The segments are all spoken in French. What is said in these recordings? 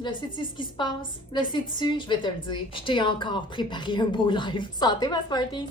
Là, sais-tu ce qui se passe? Là, sais-tu? Je vais te le dire. Je t'ai encore préparé un beau live. Santé, ma Smarties!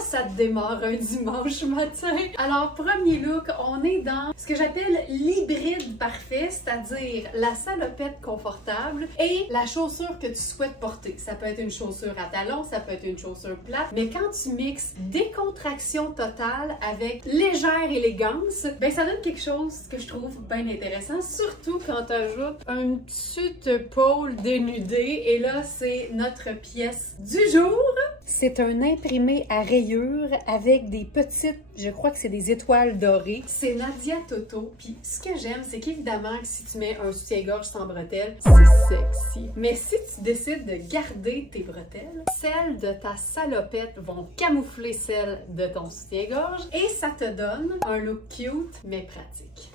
Ça te démarre un dimanche matin. Alors, premier look, on est dans ce que j'appelle l'hybride parfait, c'est-à-dire la salopette confortable et la chaussure que tu souhaites porter. Ça peut être une chaussure à talons, ça peut être une chaussure plate, mais quand tu mixes décontraction totale avec légère élégance, ben ça donne quelque chose que je trouve bien intéressant, surtout quand tu ajoutes une petite épaule dénudée. Et là, c'est notre pièce du jour. C'est un imprimé à rayures avec des petites, je crois que c'est des étoiles dorées. C'est Nadia Toto. Puis ce que j'aime, c'est qu'évidemment, si tu mets un soutien-gorge sans bretelles, c'est sexy. Mais si tu décides de garder tes bretelles, celles de ta salopette vont camoufler celles de ton soutien-gorge et ça te donne un look cute mais pratique.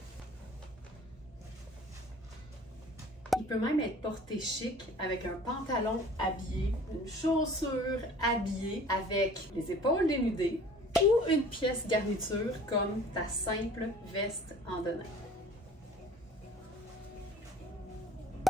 Il peut même être porté chic avec un pantalon habillé, une chaussure habillée avec les épaules dénudées ou une pièce garniture comme ta simple veste en denim.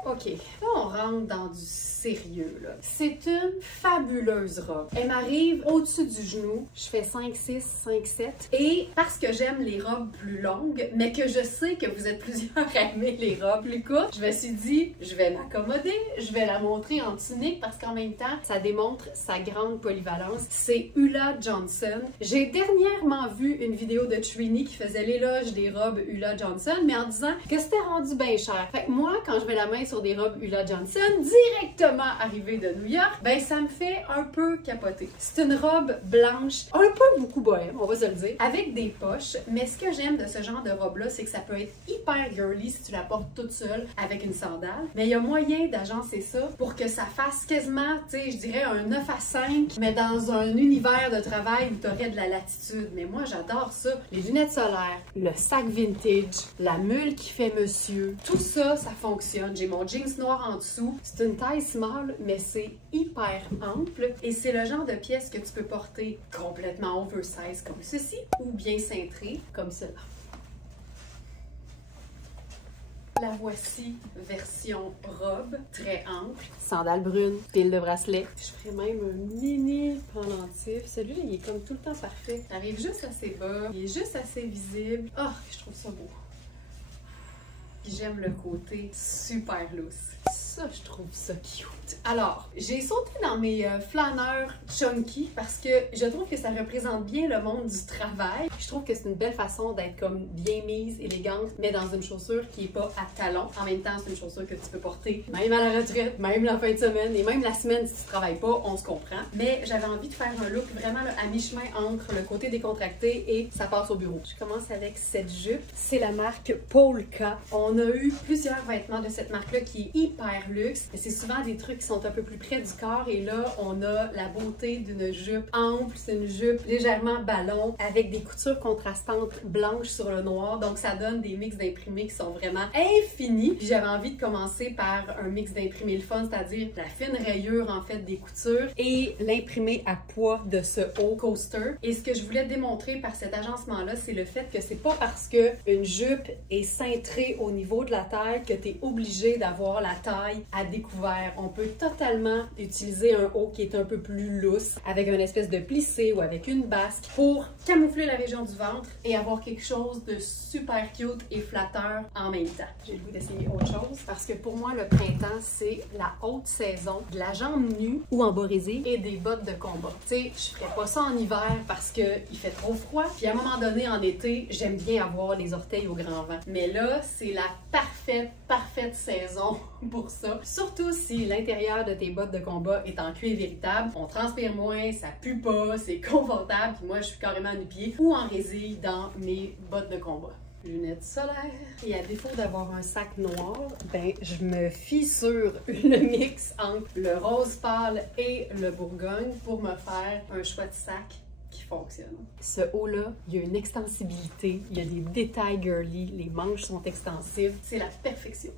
Ok, là on rentre dans du sérieux là. C'est une fabuleuse robe. Elle m'arrive au-dessus du genou. Je fais 5'6", 5'7". Et parce que j'aime les robes plus longues, mais que je sais que vous êtes plusieurs à aimer les robes plus courtes, je me suis dit, je vais m'accommoder, je vais la montrer en tunique parce qu'en même temps, ça démontre sa grande polyvalence. C'est Ulla Johnson. J'ai dernièrement vu une vidéo de Trini qui faisait l'éloge des robes Ulla Johnson, mais en disant que c'était rendu bien cher. Fait que moi, quand je mets la main sur des robes Ulla Johnson, directement arrivée de New York, ben ça me fait un peu capoter. C'est une robe blanche, un peu beaucoup bohème, on va se le dire, avec des poches, mais ce que j'aime de ce genre de robe-là, c'est que ça peut être hyper girly si tu la portes toute seule avec une sandale, mais il y a moyen d'agencer ça pour que ça fasse quasiment, tu sais, je dirais un 9 à 5, mais dans un univers de travail où tu aurais de la latitude. Mais moi, j'adore ça. Les lunettes solaires, le sac vintage, la mule qui fait monsieur, tout ça, ça fonctionne. J'ai mon jeans noir en dessous. C'est une taille small, mais c'est hyper ample et c'est le genre de pièce que tu peux porter complètement oversize comme ceci ou bien cintré comme cela. La voici, version robe, très ample. Sandales brunes, pile de bracelets. Je ferais même un mini pendentif. Celui-là, il est comme tout le temps parfait. Il arrive juste assez bas, il est juste assez visible. Oh, je trouve ça beau. Puis j'aime le côté super loose. Ça, je trouve ça cute. Alors, j'ai sauté dans mes flâneurs chunky parce que je trouve que ça représente bien le monde du travail. Je trouve que c'est une belle façon d'être comme bien mise, élégante, mais dans une chaussure qui n'est pas à talons. En même temps, c'est une chaussure que tu peux porter même à la retraite, même la fin de semaine et même la semaine si tu travailles pas, on se comprend. Mais j'avais envie de faire un look vraiment là, à mi-chemin entre le côté décontracté et ça passe au bureau. Je commence avec cette jupe. C'est la marque Polka. On a eu plusieurs vêtements de cette marque-là qui est hyper luxe. C'est souvent des trucs qui sont un peu plus près du corps et là, on a la beauté d'une jupe ample. C'est une jupe légèrement ballon avec des coutures contrastantes blanches sur le noir. Donc, ça donne des mix d'imprimés qui sont vraiment infinis. Puis j'avais envie de commencer par un mix d'imprimés le fun, c'est-à-dire la fine rayure en fait des coutures et l'imprimé à poids de ce haut coaster. Et ce que je voulais démontrer par cet agencement-là, c'est le fait que c'est pas parce que une jupe est cintrée au niveau de la taille que tu es obligé d'avoir la taille à découvert. On peut totalement utiliser un haut qui est un peu plus lousse avec une espèce de plissé ou avec une basque pour camoufler la région du ventre et avoir quelque chose de super cute et flatteur en même temps. J'ai le goût d'essayer autre chose parce que pour moi, le printemps, c'est la haute saison de la jambe nue ou en borésie et des bottes de combat. Tu sais, je ferais pas ça en hiver parce qu'il fait trop froid. Puis à un moment donné, en été, j'aime bien avoir les orteils au grand vent. Mais là, c'est la parfaite saison pour ça. Surtout si l'intérieur de tes bottes de combat est en cuir véritable. On transpire moins, ça pue pas, c'est confortable. Puis moi, je suis carrément nu-pied ou en résille dans mes bottes de combat. Lunettes solaires. Et à défaut d'avoir un sac noir, ben je me fie sur le mix entre le rose pâle et le bourgogne pour me faire un choix de sac qui fonctionne. Ce haut-là, il y a une extensibilité, il y a des détails girly, les manches sont extensives, c'est la perfection.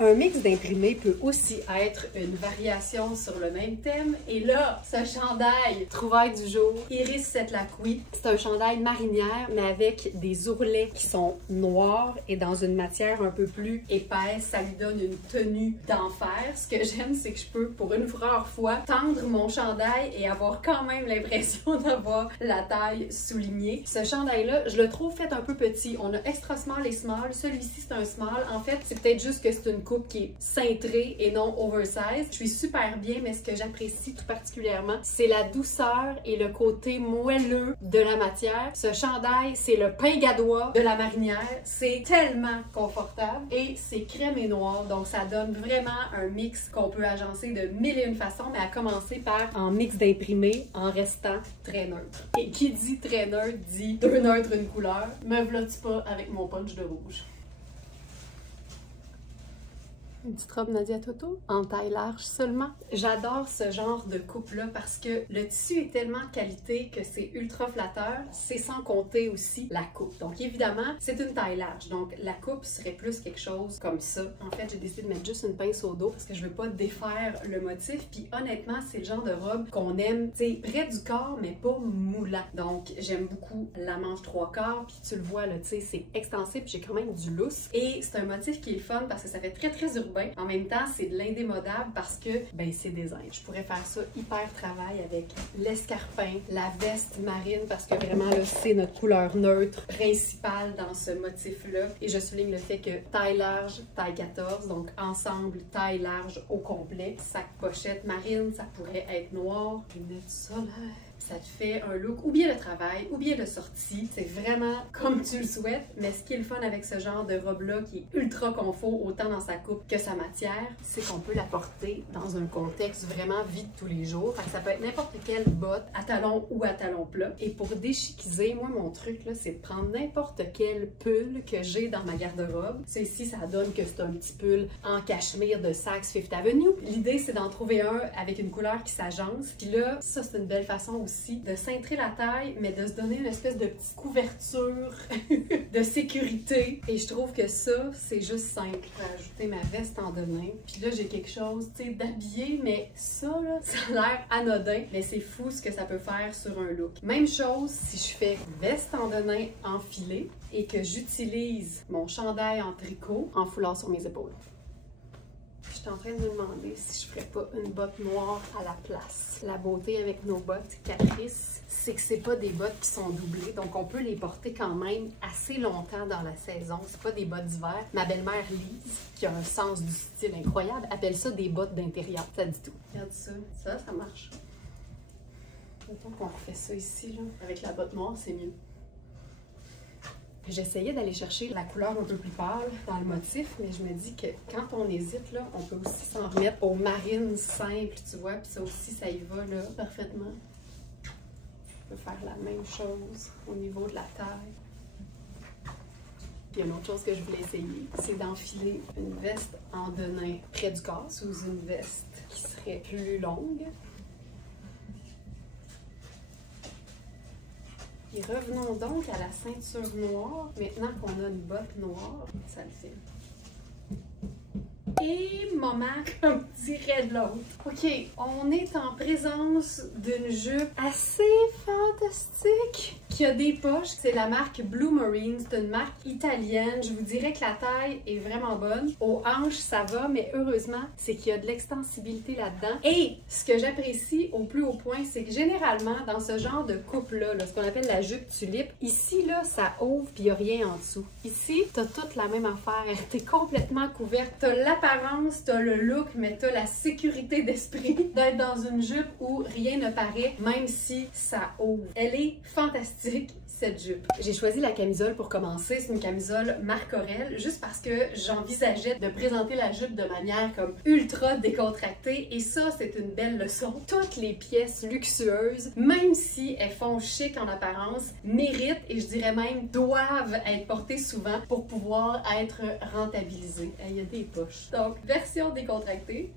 Un mix d'imprimés peut aussi être une variation sur le même thème. Et là, ce chandail, trouvaille du jour, Iris Setlakoui. C'est un chandail marinière, mais avec des ourlets qui sont noirs et dans une matière un peu plus épaisse. Ça lui donne une tenue d'enfer. Ce que j'aime, c'est que je peux, pour une rare fois, tendre mon chandail et avoir quand même l'impression d'avoir la taille soulignée. Ce chandail-là, je le trouve fait un peu petit. On a extra small et small. Celui-ci, c'est un small. En fait, c'est peut-être juste que c'est une coupe qui est cintrée et non oversize. Je suis super bien, mais ce que j'apprécie tout particulièrement, c'est la douceur et le côté moelleux de la matière. Ce chandail, c'est le pain gadois de la marinière. C'est tellement confortable et c'est crème et noir, donc ça donne vraiment un mix qu'on peut agencer de mille et une façons, mais à commencer par en mix d'imprimé en restant très neutre. Et qui dit très neutre dit deux neutres, une couleur. Me v'là-tu pas avec mon punch de rouge. Une petite robe Nadia Toto, en taille large seulement. J'adore ce genre de coupe-là parce que le tissu est tellement qualité que c'est ultra flatteur. C'est sans compter aussi la coupe. Donc évidemment, c'est une taille large. Donc la coupe serait plus quelque chose comme ça. En fait, j'ai décidé de mettre juste une pince au dos parce que je veux pas défaire le motif. Puis honnêtement, c'est le genre de robe qu'on aime, tu sais, près du corps, mais pas moulant. Donc j'aime beaucoup la manche 3/4. Puis tu le vois là, tu sais, c'est extensible. J'ai quand même du lousse. Et c'est un motif qui est fun parce que ça fait très très urbain. En même temps, c'est de l'indémodable parce que, ben, c'est design. Je pourrais faire ça hyper travail avec l'escarpin, la veste marine parce que vraiment, là, c'est notre couleur neutre principale dans ce motif-là. Et je souligne le fait que taille large, taille 14, donc ensemble, taille large au complet. Sac pochette marine, ça pourrait être noir. Lunettes solaires. Ça te fait un look ou bien de travail ou bien de sortie. C'est vraiment comme tu le souhaites. Mais ce qui est le fun avec ce genre de robe-là qui est ultra confort, autant dans sa coupe que sa matière, c'est qu'on peut la porter dans un contexte vraiment vie de tous les jours. Fait que ça peut être n'importe quelle botte, à talons ou à talons plats. Et pour déchiquiser, moi, mon truc, là, c'est de prendre n'importe quel pull que j'ai dans ma garde-robe. Ça ici, ça donne que c'est un petit pull en cachemire de Saks Fifth Avenue. L'idée, c'est d'en trouver un avec une couleur qui s'agence. Puis là, ça, c'est une belle façon aussi de cintrer la taille, mais de se donner une espèce de petite couverture de sécurité. Et je trouve que ça, c'est juste simple. Je vais ajouter ma veste en denim. Puis là, j'ai quelque chose, tu sais, d'habillé, mais ça, là, ça a l'air anodin, mais c'est fou ce que ça peut faire sur un look. Même chose si je fais veste en denim enfilée et que j'utilise mon chandail en tricot en foulard sur mes épaules. Je suis en train de me demander si je ferais pas une botte noire à la place. La beauté avec nos bottes Catrice, c'est que c'est pas des bottes qui sont doublées, donc on peut les porter quand même assez longtemps dans la saison. C'est pas des bottes d'hiver. Ma belle-mère Lise, qui a un sens du style incroyable, appelle ça des bottes d'intérieur. Ça dit tout. Regarde ça. Ça marche. Mettons qu'on refait ça ici, là. Avec la botte noire, c'est mieux. J'essayais d'aller chercher la couleur un peu plus pâle dans le motif, mais je me dis que quand on hésite, là, on peut aussi s'en remettre aux marines simples, tu vois, puis ça aussi, ça y va, là, parfaitement. Je peux faire la même chose au niveau de la taille. Puis une autre chose que je voulais essayer, c'est d'enfiler une veste en denim près du corps, sous une veste qui serait plus longue. Et revenons donc à la ceinture noire. Maintenant qu'on a une botte noire, ça le fait. Et moment, comme dirait l'autre. OK, on est en présence d'une jupe assez fantastique qui a des poches. C'est la marque Blue Marine, c'est une marque italienne. Je vous dirais que la taille est vraiment bonne. Aux hanches, ça va, mais heureusement, c'est qu'il y a de l'extensibilité là-dedans. Et ce que j'apprécie au plus haut point, c'est que généralement, dans ce genre de coupe-là, ce qu'on appelle la jupe tulipe, ici, là, ça ouvre puis il n'y a rien en dessous. Ici, t'as toute la même affaire. T'es complètement couverte. T'as l'apparence, t'as le look, mais t'as la sécurité d'esprit d'être dans une jupe où rien ne paraît, même si ça ouvre. Elle est fantastique, cette jupe. J'ai choisi la camisole pour commencer. C'est une camisole Marc Aurèle, juste parce que j'envisageais de présenter la jupe de manière comme ultra décontractée. Et ça, c'est une belle leçon. Toutes les pièces luxueuses, même si elles font chic en apparence, méritent et je dirais même doivent être portées souvent pour pouvoir être rentabilisées. Il y a des poches. Donc, version décontractée.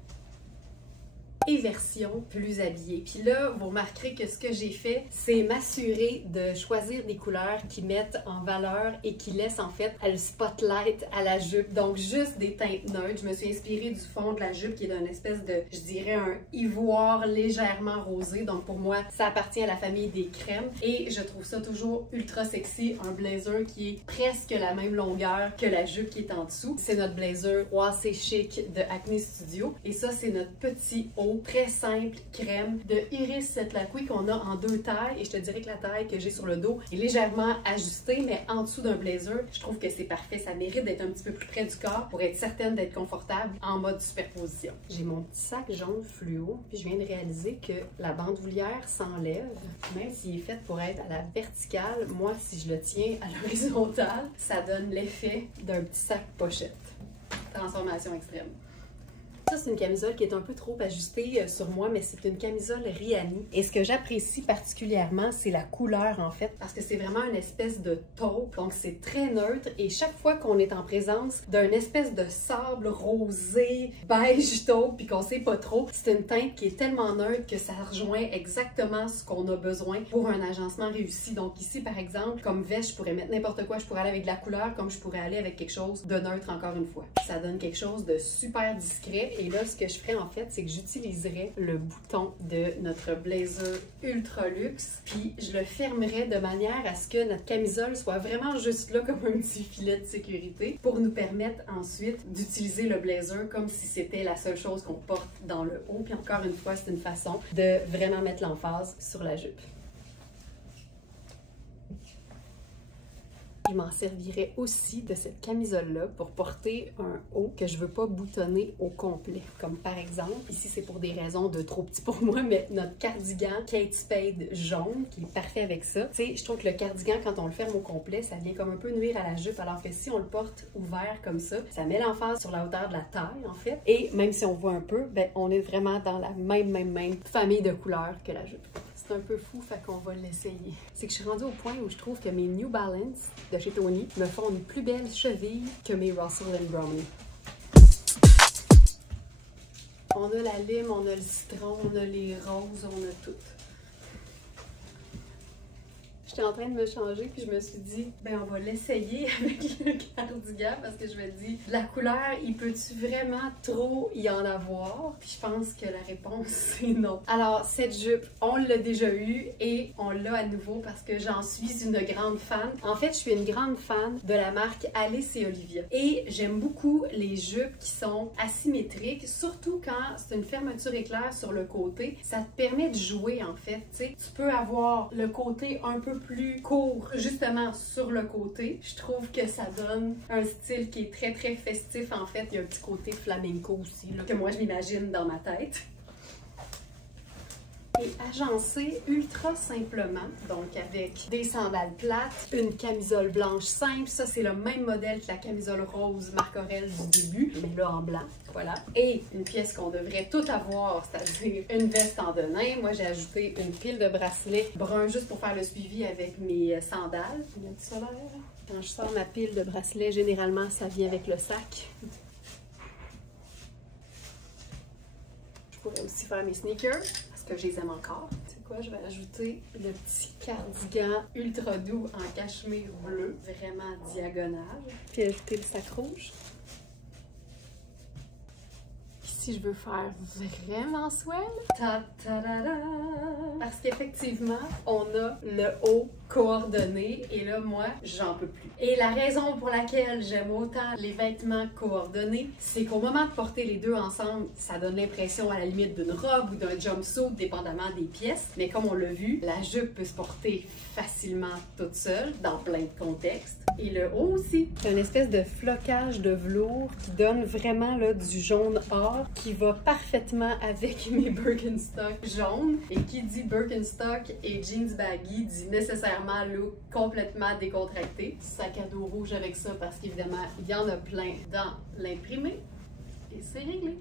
et version plus habillée. Puis là, vous remarquerez que ce que j'ai fait, c'est m'assurer de choisir des couleurs qui mettent en valeur et qui laissent en fait le spotlight à la jupe. Donc juste des teintes neutres. Je me suis inspirée du fond de la jupe qui est d'une espèce de, je dirais, un ivoire légèrement rosé. Donc pour moi, ça appartient à la famille des crèmes et je trouve ça toujours ultra sexy, un blazer qui est presque la même longueur que la jupe qui est en dessous. C'est notre blazer assez chic de Acne Studio et ça c'est notre petit haut très simple crème de Iris Setlaqui qu'on a en 2 tailles et je te dirais que la taille que j'ai sur le dos est légèrement ajustée mais en dessous d'un blazer, je trouve que c'est parfait. Ça mérite d'être un petit peu plus près du corps pour être certaine d'être confortable en mode superposition. J'ai mon petit sac jaune fluo puis je viens de réaliser que la bandoulière s'enlève même s'il est fait pour être à la verticale. Moi, si je le tiens à l'horizontale, ça donne l'effet d'un petit sac pochette. Transformation extrême. Ça, c'est une camisole qui est un peu trop ajustée sur moi, mais c'est une camisole Rihanni. Et ce que j'apprécie particulièrement, c'est la couleur, en fait, parce que c'est vraiment une espèce de taupe. Donc, c'est très neutre. Et chaque fois qu'on est en présence d'un espèce de sable rosé, beige taupe, puis qu'on sait pas trop, c'est une teinte qui est tellement neutre que ça rejoint exactement ce qu'on a besoin pour un agencement réussi. Donc, ici, par exemple, comme veste, je pourrais mettre n'importe quoi. Je pourrais aller avec de la couleur, comme je pourrais aller avec quelque chose de neutre, encore une fois. Ça donne quelque chose de super discret. Et là, ce que je ferais en fait, c'est que j'utiliserais le bouton de notre blazer Ultra Luxe, puis je le fermerais de manière à ce que notre camisole soit vraiment juste là comme un petit filet de sécurité pour nous permettre ensuite d'utiliser le blazer comme si c'était la seule chose qu'on porte dans le haut. Puis encore une fois, c'est une façon de vraiment mettre l'emphase sur la jupe. Je m'en servirai aussi de cette camisole-là pour porter un haut que je veux pas boutonner au complet. Comme par exemple, ici c'est pour des raisons de trop petit pour moi, mais notre cardigan Kate Spade jaune, qui est parfait avec ça. Tu sais, je trouve que le cardigan, quand on le ferme au complet, ça vient comme un peu nuire à la jupe, alors que si on le porte ouvert comme ça met l'emphase sur la hauteur de la taille, en fait. Et même si on voit un peu, ben, on est vraiment dans la même famille de couleurs que la jupe. C'est un peu fou, fait qu'on va l'essayer. C'est que je suis rendue au point où je trouve que mes New Balance de chez Tony me font une plus belle cheville que mes Russell & Brownie. On a la lime, on a le citron, on a les roses, on a tout. J'étais en train de me changer puis je me suis dit, ben on va l'essayer avec le cardigan parce que je me dis, la couleur, il peut-tu vraiment trop y en avoir? Puis je pense que la réponse c'est non. Alors cette jupe, on l'a déjà eue et on l'a à nouveau parce que j'en suis une grande fan. En fait, je suis une grande fan de la marque Alice et Olivia et j'aime beaucoup les jupes qui sont asymétriques, surtout quand c'est une fermeture éclair sur le côté. Ça te permet de jouer en fait, tu sais. Tu peux avoir le côté un peu plus court justement sur le côté. Je trouve que ça donne un style qui est très festif en fait. Il y a un petit côté flamenco aussi là, que moi je m'imagine dans ma tête. Et agencé ultra simplement, donc avec des sandales plates, une camisole blanche simple, ça c'est le même modèle que la camisole rose Marc Aurèle du début, mais là en blanc, voilà. Et une pièce qu'on devrait tout avoir, c'est-à-dire une veste en denim. Moi j'ai ajouté une pile de bracelets bruns juste pour faire le suivi avec mes sandales. Il y a un petit solaire. Quand je sors ma pile de bracelets, généralement ça vient avec le sac. Je pourrais aussi faire mes sneakers. Que je les aime encore. Tu sais quoi, je vais ajouter le petit cardigan ultra doux en cachemire bleu, vraiment diagonal. Puis ajouter le sac rouge. Puis si je veux faire vraiment swell, parce qu'effectivement, on a le haut coordonné et là, moi, j'en peux plus. Et la raison pour laquelle j'aime autant les vêtements coordonnés, c'est qu'au moment de porter les deux ensemble, ça donne l'impression à la limite d'une robe ou d'un jumpsuit, dépendamment des pièces. Mais comme on l'a vu, la jupe peut se porter facilement toute seule, dans plein de contextes. Et le haut aussi. C'est une espèce de flocage de velours qui donne vraiment là, du jaune or qui va parfaitement avec mes Birkenstock jaunes. Et qui dit Birkenstock et jeans baggy dit nécessairement look complètement décontracté. Sac à dos rouge avec ça parce qu'évidemment, il y en a plein dans l'imprimé. Et c'est réglé.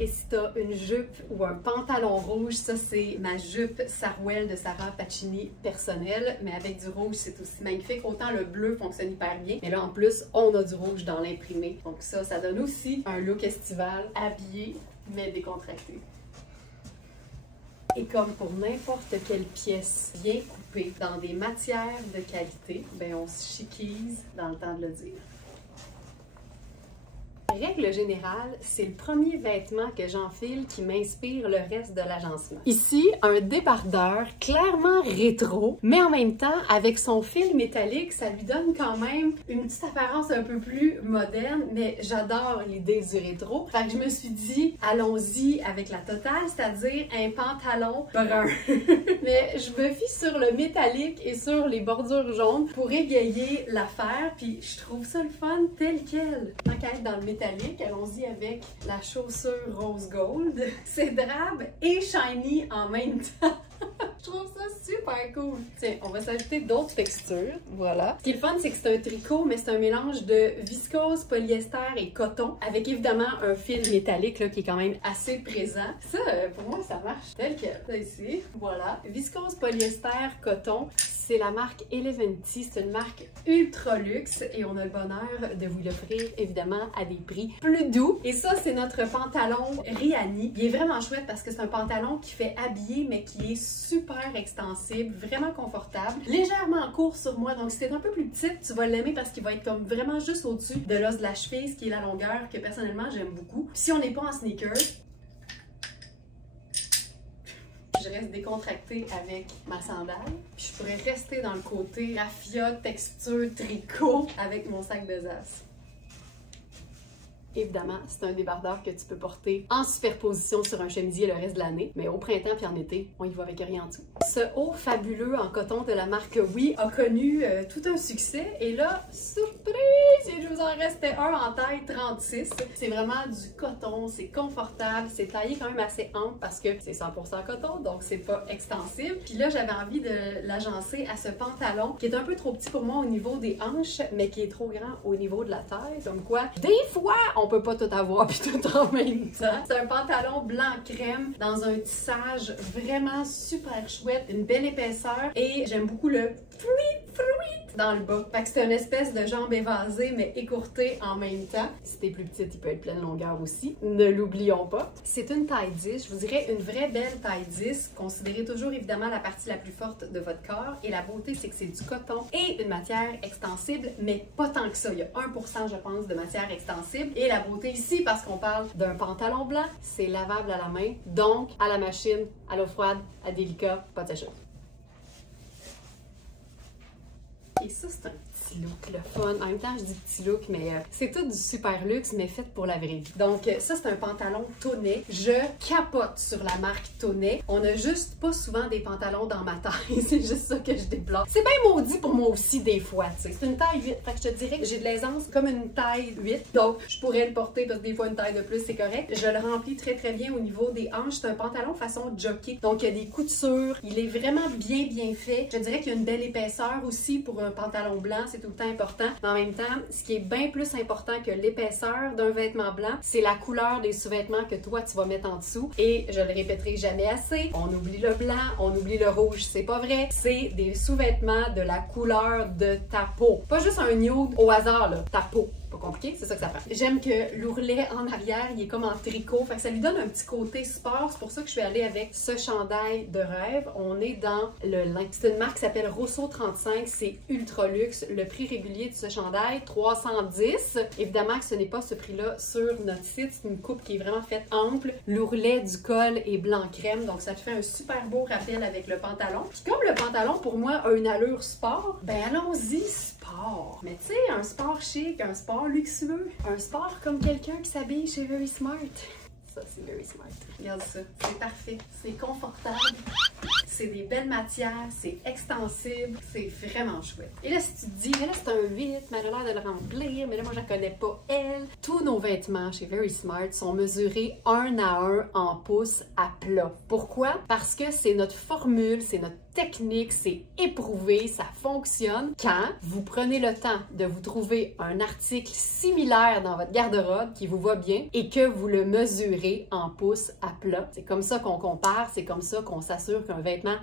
Et si t'as une jupe ou un pantalon rouge, ça c'est ma jupe Sarouel de Sarah Pacini personnelle, mais avec du rouge c'est aussi magnifique. Autant le bleu fonctionne hyper bien, mais là en plus on a du rouge dans l'imprimé. Donc ça donne aussi un look estival habillé mais décontracté. Et comme pour n'importe quelle pièce bien coupée dans des matières de qualité, ben on se chiquise dans le temps de le dire. Règle générale, c'est le premier vêtement que j'enfile qui m'inspire le reste de l'agencement. Ici, un débardeur clairement rétro, mais en même temps, avec son fil métallique, ça lui donne quand même une petite apparence un peu plus moderne, mais j'adore l'idée du rétro. Fait que je me suis dit, allons-y avec la totale, c'est-à-dire un pantalon brun. Mais je me fie sur le métallique et sur les bordures jaunes pour égayer l'affaire, puis je trouve ça le fun tel quel. Tant qu'à être dans le métallique, allons-y avec la chaussure rose gold. C'est drabe et shiny en même temps. Je trouve ça super cool. Tiens, on va s'ajouter d'autres textures. Voilà. Ce qui est le fun, c'est que c'est un tricot, mais c'est un mélange de viscose, polyester et coton, avec évidemment un fil métallique là, qui est quand même assez présent. Ça, pour moi, ça marche tel quel. Ça ici, voilà. Viscose, polyester, coton. C'est la marque Eleventy. C'est une marque ultra luxe et on a le bonheur de vous l'offrir évidemment à des prix plus doux. Et ça, c'est notre pantalon Rihanni. Il est vraiment chouette parce que c'est un pantalon qui fait habiller, mais qui est super extensible, vraiment confortable, légèrement court sur moi, donc si t'es un peu plus petite, tu vas l'aimer parce qu'il va être comme vraiment juste au-dessus de l'os de la cheville, ce qui est la longueur que personnellement j'aime beaucoup. Puis si on n'est pas en sneakers, je reste décontractée avec ma sandale. Puis je pourrais rester dans le côté raffia, texture, tricot avec mon sac de Zas. Évidemment, c'est un débardeur que tu peux porter en superposition sur un chemisier le reste de l'année, mais au printemps puis en été, on y va avec rien en dessous. Ce haut fabuleux en coton de la marque Oui a connu tout un succès et là, surprise, il nous en restait un en taille 36. C'est vraiment du coton, c'est confortable, c'est taillé quand même assez ample parce que c'est 100% coton, donc c'est pas extensible. Puis là, j'avais envie de l'agencer à ce pantalon qui est un peu trop petit pour moi au niveau des hanches, mais qui est trop grand au niveau de la taille. Comme quoi, des fois, on peut pas tout avoir puis tout en même temps. C'est un pantalon blanc crème dans un tissage vraiment super chouette, une belle épaisseur et j'aime beaucoup le fruit dans le bas. Fait que c'est une espèce de jambe évasée mais écourtée en même temps. Si t'es plus petite, il peut être pleine longueur aussi. Ne l'oublions pas. C'est une taille 10, je vous dirais une vraie belle taille 10. Considérez toujours évidemment la partie la plus forte de votre corps et la beauté c'est que c'est du coton et une matière extensible mais pas tant que ça. Il y a 1% je pense de matière extensible et la beauté ici parce qu'on parle d'un pantalon blanc, c'est lavable à la main donc à la machine, à l'eau froide, à délicat, pas de sécheuse. Et ça, c'est un petit look, le fun. En même temps, je dis petit look, mais c'est tout du super luxe, mais fait pour la vraie vie. Donc, ça, c'est un pantalon Tonnet. Je capote sur la marque Tonnet. On a juste pas souvent des pantalons dans ma taille. C'est juste ça que je déplore. C'est bien maudit pour moi aussi, des fois, tu sais. C'est une taille 8. Fait que je te dirais que j'ai de l'aisance comme une taille 8. Donc, je pourrais le porter parce que des fois, une taille de plus, c'est correct. Je le remplis très, très bien au niveau des hanches. C'est un pantalon façon jockey. Donc, il y a des coutures. Il est vraiment bien, bien fait. Je dirais qu'il y a une belle épaisseur aussi pour un pantalon blanc, c'est tout le temps important. Mais en même temps, ce qui est bien plus important que l'épaisseur d'un vêtement blanc, c'est la couleur des sous-vêtements que toi, tu vas mettre en dessous. Et je le répéterai jamais assez, on oublie le blanc, on oublie le rouge, c'est pas vrai. C'est des sous-vêtements de la couleur de ta peau. Pas juste un nude au hasard, là, ta peau. Pas compliqué, c'est ça que ça fait. J'aime que l'ourlet en arrière, il est comme en tricot, fait que ça lui donne un petit côté sport. C'est pour ça que je suis allée avec ce chandail de rêve. On est dans le lin. C'est une marque qui s'appelle Rosso 35, c'est ultra luxe. Le prix régulier de ce chandail, 310. Évidemment que ce n'est pas ce prix-là sur notre site. C'est une coupe qui est vraiment faite ample. L'ourlet du col est blanc crème, donc ça te fait un super beau rappel avec le pantalon. Puis comme le pantalon, pour moi, a une allure sport, ben allons-y, sport. Mais tu sais, un sport chic, un sport luxueux, un sport comme quelqu'un qui s'habille chez Very Smart. Ça, c'est Very Smart. Regarde ça, c'est parfait, c'est confortable, c'est des belles matières, c'est extensible, c'est vraiment chouette. Et là, si tu te dis, mais là, c'est un 8, mais elle a l'air de le remplir, mais là, moi, je la connais pas, elle. Tous nos vêtements chez Very Smart sont mesurés 1 à 1 en pouces à plat. Pourquoi? Parce que c'est notre formule, c'est notre technique, c'est éprouvé, ça fonctionne quand vous prenez le temps de vous trouver un article similaire dans votre garde-robe qui vous va bien et que vous le mesurez en pouces à plat. C'est comme ça qu'on compare, c'est comme ça qu'on s'assure qu'un vêtement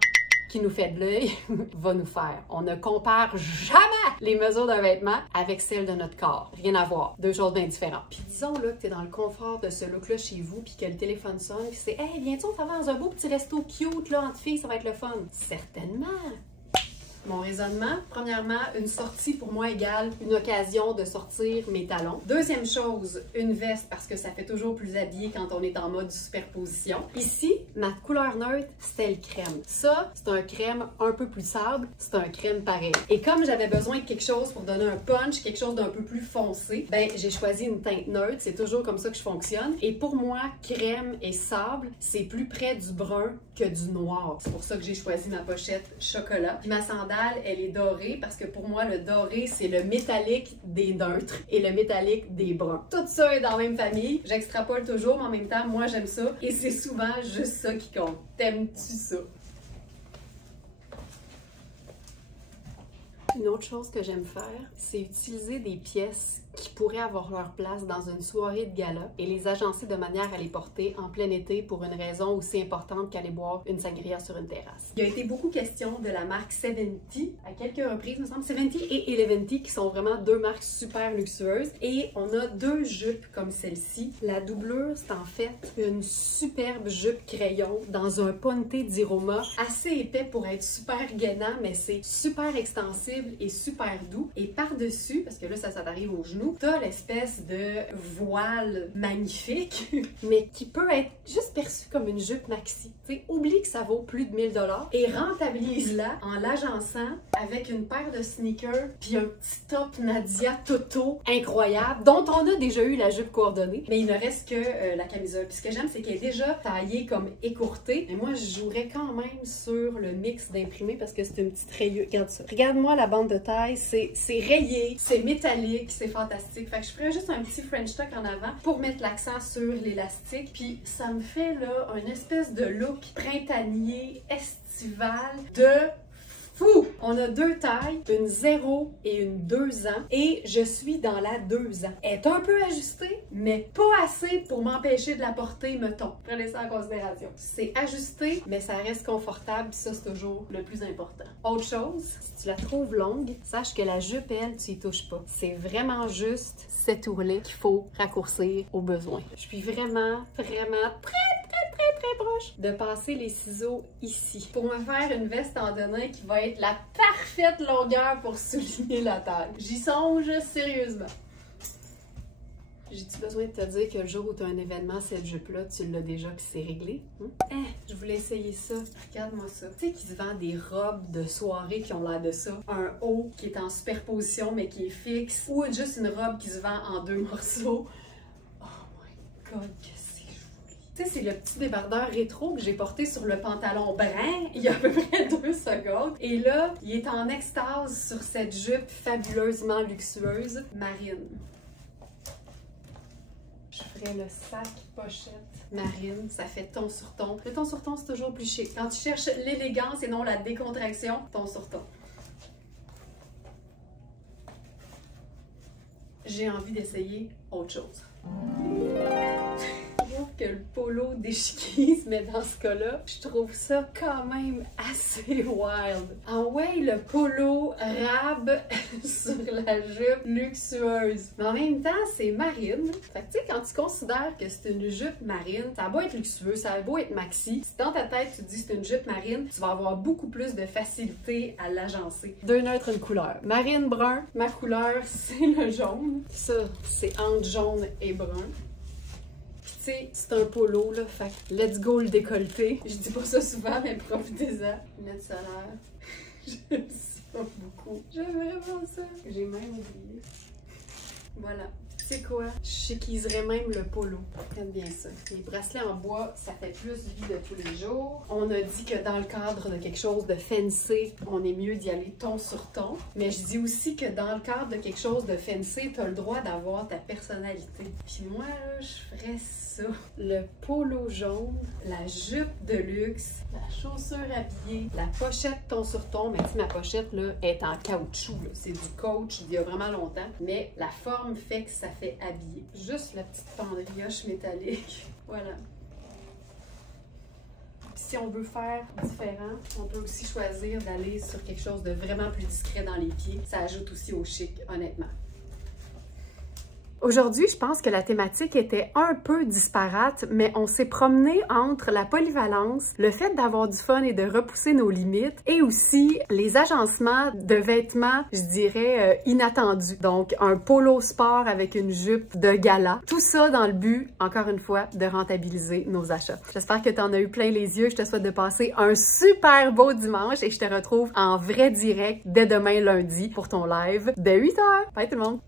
qui nous fait de l'œil va nous faire. On ne compare jamais les mesures d'un vêtement avec celles de notre corps. Rien à voir. Deux choses bien différentes. Puis disons là que tu es dans le confort de ce look-là chez vous, puis que le téléphone sonne, puis c'est « Hey, viens-tu, on va faire dans un beau petit resto cute là, entre filles, ça va être le fun. » Certainement. Mon raisonnement, premièrement, une sortie pour moi égale une occasion de sortir mes talons. Deuxième chose, une veste parce que ça fait toujours plus habillé quand on est en mode superposition. Ici, ma couleur neutre, c'était le crème. Ça, c'est un crème un peu plus sable, c'est un crème pareil. Et comme j'avais besoin de quelque chose pour donner un punch, quelque chose d'un peu plus foncé, ben j'ai choisi une teinte neutre, c'est toujours comme ça que je fonctionne. Et pour moi, crème et sable, c'est plus près du brun que du noir. C'est pour ça que j'ai choisi ma pochette chocolat. Puis ma sandale, elle est dorée parce que pour moi, le doré, c'est le métallique des neutres et le métallique des bruns. Tout ça est dans la même famille. J'extrapole toujours, mais en même temps, moi, j'aime ça. Et c'est souvent juste ça qui compte. T'aimes-tu ça? Une autre chose que j'aime faire, c'est utiliser des pièces qui pourraient avoir leur place dans une soirée de gala et les agencer de manière à les porter en plein été pour une raison aussi importante qu'aller boire une sangria sur une terrasse. Il y a été beaucoup question de la marque 70 à quelques reprises, il me semble, 70 et Eleventy qui sont vraiment deux marques super luxueuses et on a deux jupes comme celle-ci. La doublure, c'est en fait une superbe jupe crayon dans un ponté d'Iroma assez épais pour être super gainant, mais c'est super extensible et super doux. Et par-dessus, parce que là, ça t'arrive aux genoux, t'as l'espèce de voile magnifique, mais qui peut être juste perçu comme une jupe maxi. T'sais, oublie que ça vaut plus de 1000 $ et rentabilise-la en l'agençant avec une paire de sneakers puis un petit top Nadia Toto incroyable, dont on a déjà eu la jupe coordonnée, mais il ne reste que la camisole. Puis ce que j'aime, c'est qu'elle est déjà taillée comme écourtée. Et moi, je jouerais quand même sur le mix d'imprimé parce que c'est une petite rayeuse. Regarde ça. Regarde-moi la bande de taille, c'est rayé, c'est métallique, c'est fantastique. Fait que je ferais juste un petit French tuck en avant pour mettre l'accent sur l'élastique. Puis ça me fait là un espèce de look printanier, estival de fou! On a deux tailles, une 0 et une 2 ans, et je suis dans la 2 ans. Elle est un peu ajustée, mais pas assez pour m'empêcher de la porter, mettons. Prenez ça en considération. C'est ajusté, mais ça reste confortable, ça c'est toujours le plus important. Autre chose, si tu la trouves longue, sache que la jupe, elle, tu y touches pas. C'est vraiment juste cet ourlet qu'il faut raccourcir au besoin. Je suis vraiment très proche de passer les ciseaux ici pour me faire une veste en denim qui va être la parfaite longueur pour souligner la taille. J'y songe sérieusement. J'ai-tu besoin de te dire que le jour où tu as un événement, cette jupe-là, tu l'as déjà puis c'est réglé? Je voulais essayer ça. Regarde-moi ça. Tu sais qu'il se vend des robes de soirée qui ont l'air de ça. Un haut qui est en superposition mais qui est fixe. Ou juste une robe qui se vend en 2 morceaux. Oh my God, que c'est le petit débardeur rétro que j'ai porté sur le pantalon brun il y a à peu près 2 secondes. Et là, il est en extase sur cette jupe fabuleusement luxueuse marine. Je ferais le sac pochette marine, ça fait ton sur ton. Le ton sur ton, c'est toujours plus chic. Quand tu cherches l'élégance et non la décontraction, ton sur ton. J'ai envie d'essayer autre chose. Je trouve que le polo déchiquise, mais dans ce cas-là, je trouve ça quand même assez wild. Ah ouais, le polo rab sur la jupe luxueuse. Mais en même temps, c'est marine. Fait que tu sais, quand tu considères que c'est une jupe marine, ça a beau être luxueux, ça a beau être maxi, si dans ta tête tu te dis c'est une jupe marine, tu vas avoir beaucoup plus de facilité à l'agencer. Deux neutres, une couleur. Marine brun, ma couleur, c'est le jaune. Ça, c'est entre jaune et brun. Tu sais, c'est un polo, là, fait que let's go le décolleté. Je dis pas ça souvent, mais profitez-en. Lunettes solaires. J'aime ça beaucoup. J'aime vraiment ça. J'ai même oublié. Voilà. Tu sais quoi? Je chéquiserais même le polo. Regarde bien ça. Les bracelets en bois, ça fait plus vie de tous les jours. On a dit que dans le cadre de quelque chose de fancy, on est mieux d'y aller ton sur ton. Mais je dis aussi que dans le cadre de quelque chose de fancy, t'as le droit d'avoir ta personnalité. Puis moi, là, je ferais ça. Le polo jaune, la jupe de luxe, la chaussure habillée, la pochette ton sur ton. Mais tu sais, ma pochette, là, est en caoutchouc. C'est du coach d'il y a vraiment longtemps. Mais la forme fait que ça fait habillé. Juste la petite pendrioche métallique. Voilà. Puis si on veut faire différent, on peut aussi choisir d'aller sur quelque chose de vraiment plus discret dans les pieds. Ça ajoute aussi au chic, honnêtement. Aujourd'hui, je pense que la thématique était un peu disparate, mais on s'est promené entre la polyvalence, le fait d'avoir du fun et de repousser nos limites, et aussi les agencements de vêtements, je dirais, inattendus. Donc, un polo sport avec une jupe de gala. Tout ça dans le but, encore une fois, de rentabiliser nos achats. J'espère que tu en as eu plein les yeux. Je te souhaite de passer un super beau dimanche et je te retrouve en vrai direct dès demain lundi pour ton live de 8h. Bye tout le monde!